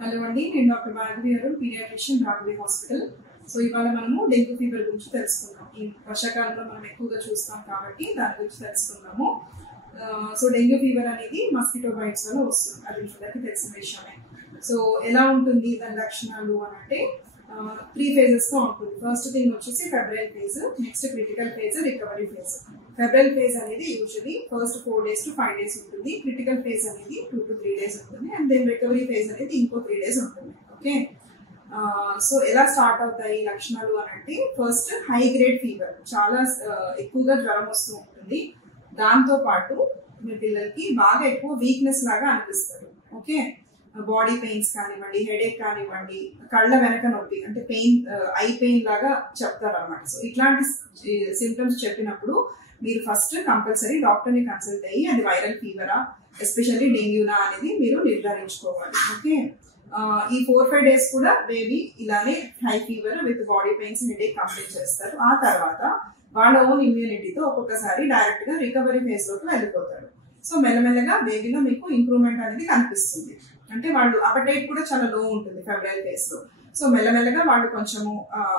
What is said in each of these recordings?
Hello అండి, నేను doctor Bhargavi గారు, పీడియాట్రిషియన్ భార్గవి హాస్పిటల్. సో ఇవాళ మనము డెంగ్యూ ఫీవర్ గురించి తెలుసుకుందాం. ఈ వర్షాకాలంలో మనం ఎక్కువగా చూస్తాం కాబట్టి దాని గురించి తెలుసుకుందాము. సో డెంగ్యూ ఫీవర్ అనేది మస్కిటో బైట్స్ వల్ల వస్తుంది, అది అందరికీ తెలిసిన విషయమే. సో ఎలా ఉంటుంది దాని లక్షణాలు అని అంటే 3 phases-గా ఉంటుంది. ఫస్ట్ థింగ్ వచ్చేసి febrile phase, next critical phase, recovery phase. Febrile phase అనేది usually first 4 days to 5 days ఉంటుంది. క్రిటికల్ ఫేజ్ అనేది 2 to 3 days ఉంటుంది. అండ్ దెన్ రికవరీ ఫేజ్ అనేది ఇంకో 3 days ఉంటుంది. ఓకే, సో ఎలా స్టార్ట్ అవుతాయి లక్షణాలు అని అంటే, ఫస్ట్ హై గ్రేడ్ ఫీవర్, చాలా ఎక్కువగా జ్వరం వస్తూ ఉంటుంది. దాంతో పాటు మీ పిల్లలకి బాగా ఎక్కువ వీక్నెస్ లాగా అనిపిస్తారు. ఓకే, బాడీ పెయిన్స్ కానివ్వండి, హెడేక్ కానివ్వండి, కళ్ళ వెనక నొప్పి అంటే పెయిన్, ఐ పెయిన్ లాగా చెప్తారు అన్నమాట. సో ఇట్లాంటి సింప్టమ్స్ చెప్పినప్పుడు మీరు ఫస్ట్ కంపల్సరీ డాక్టర్ని కన్సల్ట్ అయ్యి అది వైరల్ ఫీవరా, ఎస్పెషల్లీ డెంగ్యూనా అనేది మీరు నిర్ధారించుకోవాలి. ఓకే, ఈ 4-5 days కూడా బేబీ ఇలానే high fever with body pains, headache complaint చేస్తారు. ఆ తర్వాత వాళ్ళ ఓన్ ఇమ్యూనిటీతో ఒక్కొక్కసారి డైరెక్ట్ గా రికవరీ ఫేజ్ లోకి వెళ్ళిపోతారు. సో మెల్లమెల్లగా బేబీలో మీకు ఇంప్రూవ్మెంట్ అనేది కనిపిస్తుంది. అంటే వాళ్ళు అపటైట్ కూడా చాలా లో ఉంటుంది ఫెబ్రైల్ ఫేజ్ లో. సో మెల్లమెల్లగా వాళ్ళు కొంచెము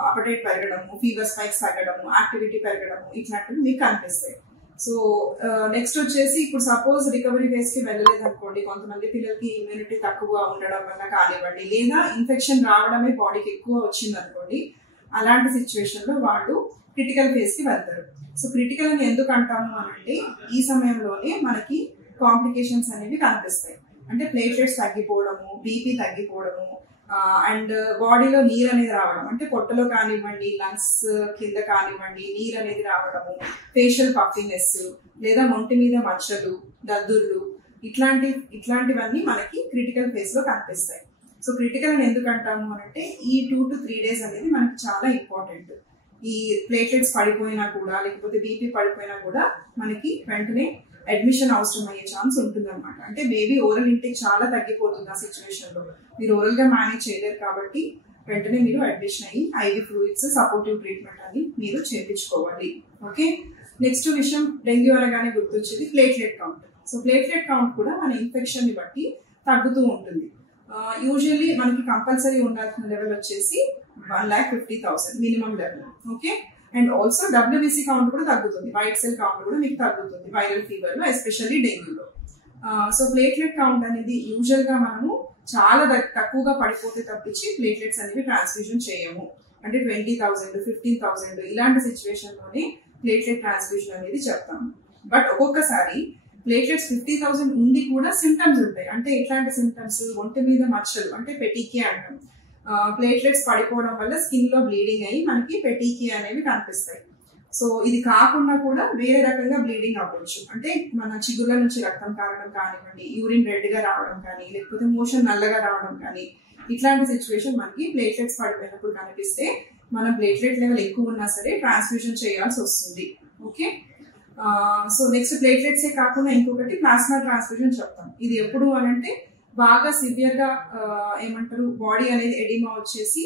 అపటైట్ పెరగడము, ఫీవర్ స్పైక్స్ తగ్గడము, యాక్టివిటీ పెరగడము, ఇట్లాంటివి మీకు కనిపిస్తాయి. సో నెక్స్ట్ వచ్చేసి, ఇప్పుడు సపోజ్ రికవరీ ఫేజ్ కి వెళ్ళలేదు అనుకోండి, కొంతమంది పిల్లలకి ఇమ్యూనిటీ తక్కువ ఉండడం వల్ల కానివ్వండి, లేదా ఇన్ఫెక్షన్ రావడమే బాడీకి ఎక్కువ వచ్చింది అనుకోండి, అలాంటి సిచ్యువేషన్ లో వాళ్ళు క్రిటికల్ ఫేజ్ కి వెళ్తారు. సో క్రిటికల్ అని ఎందుకు అంటాము అని అంటే, ఈ సమయంలోనే మనకి కాంప్లికేషన్స్ అనేవి కనిపిస్తాయి. అంటే ప్లేట్లెట్స్ తగ్గిపోవడము, బీపీ తగ్గిపోవడము, అండ్ బాడీలో నీరు అనేది రావడం, అంటే పొట్టలో కానివ్వండి, లంగ్స్ కింద కానివ్వండి నీరు అనేది రావడము, ఫేషియల్ పఫినెస్, లేదా ఒంటి మీద మచ్చలు, దద్దుర్లు, ఇట్లాంటివన్నీ మనకి క్రిటికల్ ఫేజ్ లో కనిపిస్తాయి. సో క్రిటికల్ అని ఎందుకు అంటాము అంటే, ఈ 2 to 3 days అనేది మనకి చాలా ఇంపార్టెంట్. ఈ ప్లేట్లెట్స్ పడిపోయినా కూడా, లేకపోతే బీపీ పడిపోయినా కూడా మనకి వెంటనే అడ్మిషన్ అవసరం అయ్యే ఛాన్స్ ఉంటుంది అనమాట. అంటే బేబీ ఓరల్ ఇంటేక్ చాలా తగ్గిపోతుంది ఆ సిచ్యువేషన్ లో, మీరు ఓరల్ గా మేనేజ్ చేయలేరు కాబట్టి వెంటనే మీరు అడ్మిషన్ అయ్యి ఐవి ఫ్లూయిడ్స్, సపోర్టివ్ ట్రీట్మెంట్ అని మీరు చేయించుకోవాలి. ఓకే, నెక్స్ట్ విషయం, డెంగ్యూ అనగానే గుర్తొచ్చేది platelet count. So platelet count కూడా మన ఇన్ఫెక్షన్ ని బట్టి తగ్గుతూ ఉంటుంది. యూజువల్లీ మనకి కంపల్సరీ ఉండాల్సిన లెవెల్ వచ్చేసి 1,50,000 minimum level. Okay, and also WBC count కూడా తగ్గుతుంది, వైట్ సెల్ కౌంట్ కూడా మీకు తగ్గుతుంది వైరల్ ఫీవర్ లో, ఎస్పెషల్లీ డెంగ్యూలో. సో ప్లేట్లెట్ కౌంట్ అనేది యూజువల్ గా మనము చాలా తక్కువగా పడిపోతే తప్పించి ప్లేట్లెట్స్ అనేవి ట్రాన్స్ఫ్యూజన్ చేయము. అంటే 20,000, 15,000 ఇలాంటి సిచ్యువేషన్ లోనే ప్లేట్లెట్ ట్రాన్స్ఫ్యూజన్ అనేది చెప్తాము. బట్ ఒక్కొక్కసారి ప్లేట్లెట్స్ 50,000 ఉండి కూడా సిమ్టమ్స్ ఉంటాయి. అంటే ఎట్లాంటి సిమ్టమ్స్, ఒంటి మీద మచ్చలు, అంటే పెటికి అంటాం. ప్లేట్లెట్స్ పడిపోవడం వల్ల స్కిన్ లో బ్లీడింగ్ అయ్యి మనకి పెటికి అనేవి కనిపిస్తాయి. సో ఇది కాకుండా కూడా వేరే రకంగా బ్లీడింగ్ అవ్వచ్చు. అంటే మన చిగుళ్ళ నుంచి రక్తం కారడం కానివ్వండి, యూరిన్ రెడ్ గా రావడం కానీ, లేకపోతే మోషన్ నల్లగా రావడం కానీ, ఇట్లాంటి సిచ్యువేషన్ మనకి ప్లేట్లెట్స్ పడిపోయినప్పుడు కనిపిస్తే మన ప్లేట్లెట్ లెవెల్ ఎక్కువ ఉన్నా సరే ట్రాన్స్ఫ్యూజన్ చేయాల్సి వస్తుంది. ఓకే, సో నెక్స్ట్ ప్లేట్లెట్సే కాకుండా ఇంకొకటి ప్లాస్మా ట్రాన్స్ఫ్యూజన్ చెప్తాం. ఇది ఎప్పుడు అని అంటే, బాగా సివియర్ గా ఏమంటారు, బాడీ అనేది ఎడిమా వచ్చేసి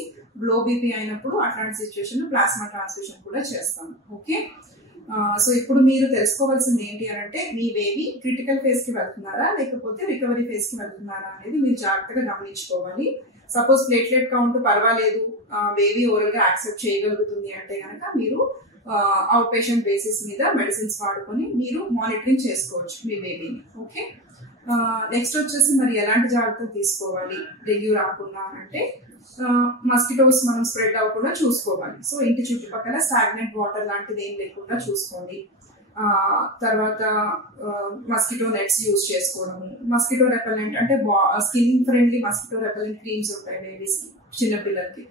లో బీపీ అయినప్పుడు అట్లాంటి సిచ్యువేషన్ ప్లాస్మా ట్రాన్స్ఫ్యూజన్ కూడా చేస్తాం. ఓకే, సో ఇప్పుడు మీరు తెలుసుకోవాల్సింది ఏంటి అని అంటే, మీ బేబీ క్రిటికల్ ఫేజ్ కి వెళ్తున్నారా లేకపోతే రికవరీ ఫేజ్ కి వెళ్తున్నారా అనేది మీరు జాగ్రత్తగా గమనించుకోవాలి. సపోజ్ ప్లేట్లెట్ కౌంట్ పర్వాలేదు, బేబీ ఓరల్ గా యాక్సెప్ట్ చేయగలుగుతుంది అంటే కనుక మీరు అవుట్ పేషెంట్ బేసిస్ మీద మెడిసిన్స్ వాడుకొని మీరు మానిటరింగ్ చేసుకోవచ్చు మీ బేబీని. ఓకే, నెక్స్ట్ వచ్చేసి మరి ఎలాంటి జాగ్రత్తలు తీసుకోవాలి డెంగ్యూ రాకుండా అంటే, మస్కిటోస్ మనం స్ప్రెడ్ అవ్వకుండా చూసుకోవాలి. సో ఇంటి చుట్టుపక్కల స్టాగ్నెంట్ వాటర్ లాంటిది ఏం లేకుండా చూసుకోండి. తర్వాత మస్కిటో నెట్స్ యూజ్ చేసుకోవడము, మస్కిటో రెపెలెంట్ అంటే skin friendly mosquito repellent creams ఉంటాయి బేబీస్, చిన్నపిల్లలకి.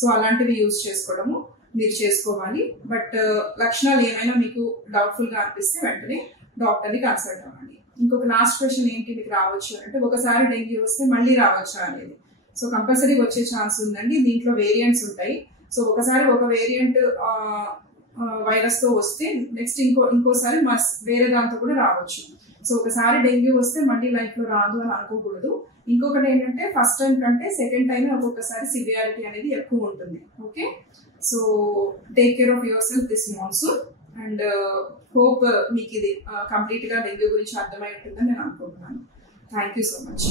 సో అలాంటివి యూజ్ చేసుకోవడము మీరు చేసుకోవాలి. బట్ లక్షణాలు ఏమైనా మీకు డౌట్ఫుల్ గా అనిపిస్తే వెంటనే డాక్టర్ని కన్సల్ట్ అవ్వండి. ఇంకొక లాస్ట్ క్వశ్చన్ ఏంటి మీకు రావచ్చు అంటే, ఒకసారి డెంగ్యూ వస్తే మళ్ళీ రావచ్చా అనేది. సో కంపల్సరీ వచ్చే ఛాన్స్ ఉందండి. దీంట్లో వేరియంట్స్ ఉంటాయి. సో ఒకసారి ఒక వేరియంట్ వైరస్ తో వస్తే నెక్స్ట్ ఇంకోసారి వేరే దాంతో కూడా రావచ్చు. సో ఒకసారి డెంగ్యూ వస్తే మళ్ళీ లైఫ్ లో రాదు అని అనుకోకూడదు. ఇంకొకటి ఏంటంటే, ఫస్ట్ టైం కంటే సెకండ్ టైం ఒక్కొక్కసారి సివియారిటీ అనేది ఎక్కువ ఉంటుంది. Okay, so take care of your self this monsoon and hope మీకు ఇది కంప్లీట్ గా డెంగ్యూ గురించి అర్థమై ఉంటుందని నేను అనుకుంటున్నాను. Thank you so much.